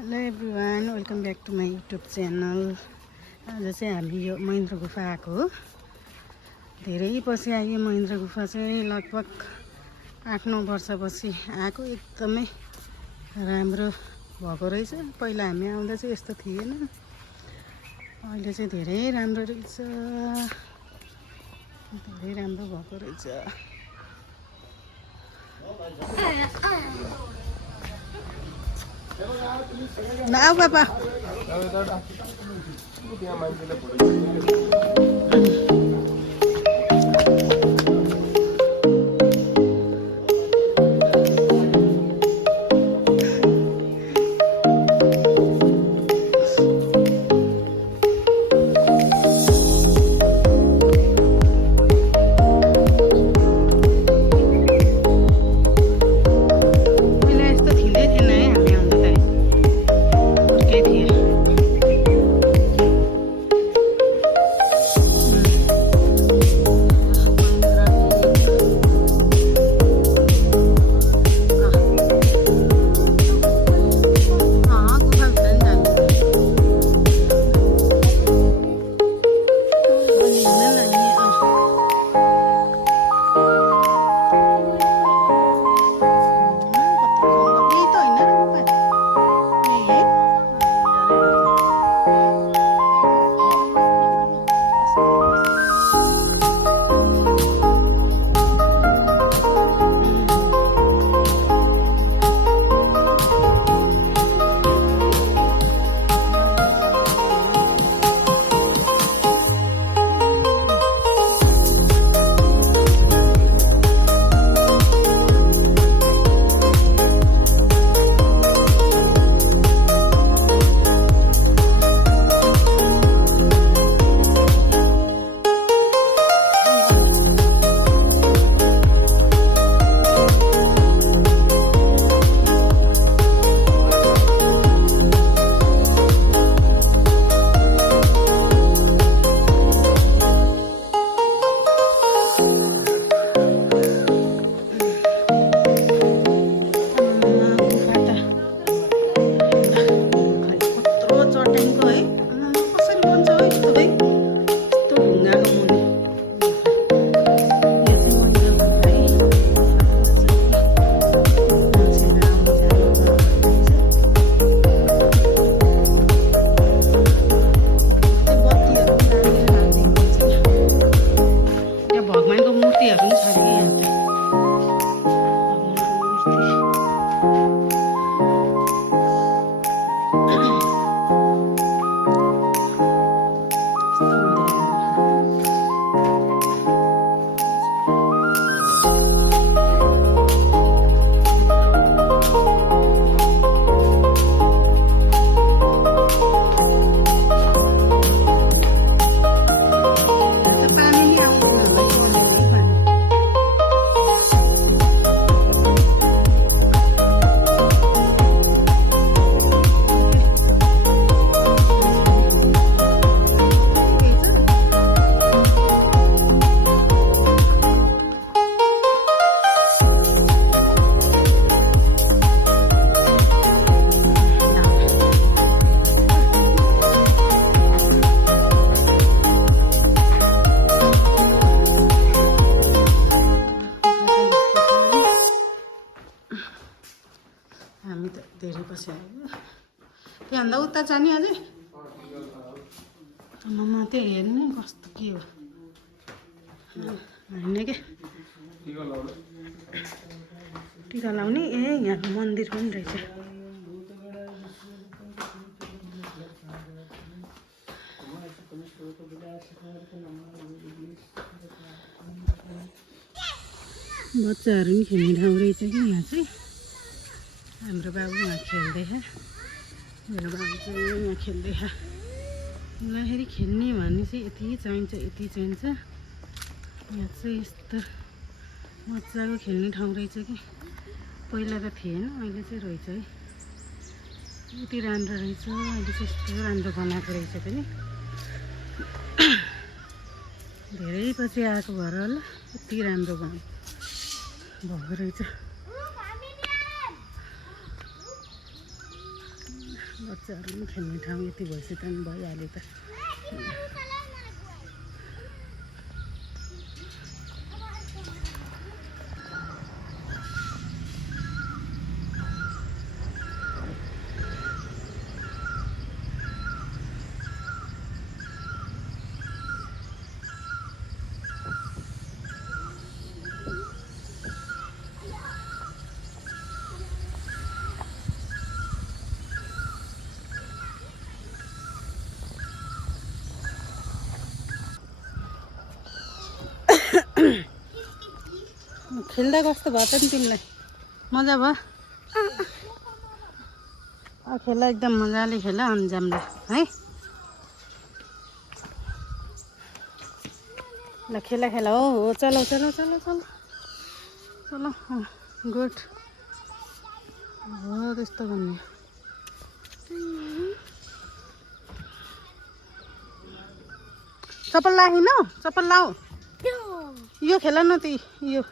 Hello everyone, welcome back to my YouTube channel. आज चाहिँ हामी यो महेन्द्र गुफा आएको हो। धेरै पछि आयो महेन्द्र गुफा चाहिँ, लगभग 8-9 वर्षपछि आएको। एकदमै राम्रो भएको रहेछ। पहिला हामी आउँदा चाहिँ यस्तो थिएन, अहिले चाहिँ धेरै राम्रो रहेछ, धेरै राम्रो भएको रहेछ। नाउ बाबा हामी त धेरै पछि आयो। त्योभन्दा उता जाने अझै ममा त्यसले हेर्नु कस्तो के हो होइन क्या। टिका लाउने यहाँ मन्दिर पनि रहेछ। बच्चाहरू पनि खेल्ने ठाउँ रहेछ कि यहाँ चाहिँ। हाम्रो बाबु यहाँ खेल्दैछ, मेरो बाबु चाहिँ यहाँ खेल्दैछ। उनीखेरि खेल्ने भने चाहिँ यति चाहिन्छ, यति चाहिन्छ। यहाँ चाहिँ यस्तो मजाको खेल्ने ठाउँ रहेछ कि, पहिला त थिएन, अहिले चाहिँ रहेछ है। यति राम्रो रहेछ, अहिले चाहिँ यस्तो राम्रो बनाएको रहेछ पनि। धेरै पछि आएको भएर होला यति राम्रो भएको रहेछ। बच्चाहरू पनि खेल्ने ठाउँ यति भएपछि त भइहाल्यो त खेल्दा कस्तो भयो त नि तिमीलाई मजा भयो खेला एकदम मजाले खेला अन्जामले है ल खेला खेला हो चलो चलो चलो चलो चलो गुड हो त्यस्तो भन्ने चप्पल लाहिन चप्पल लाऊ यो खेला न ती यो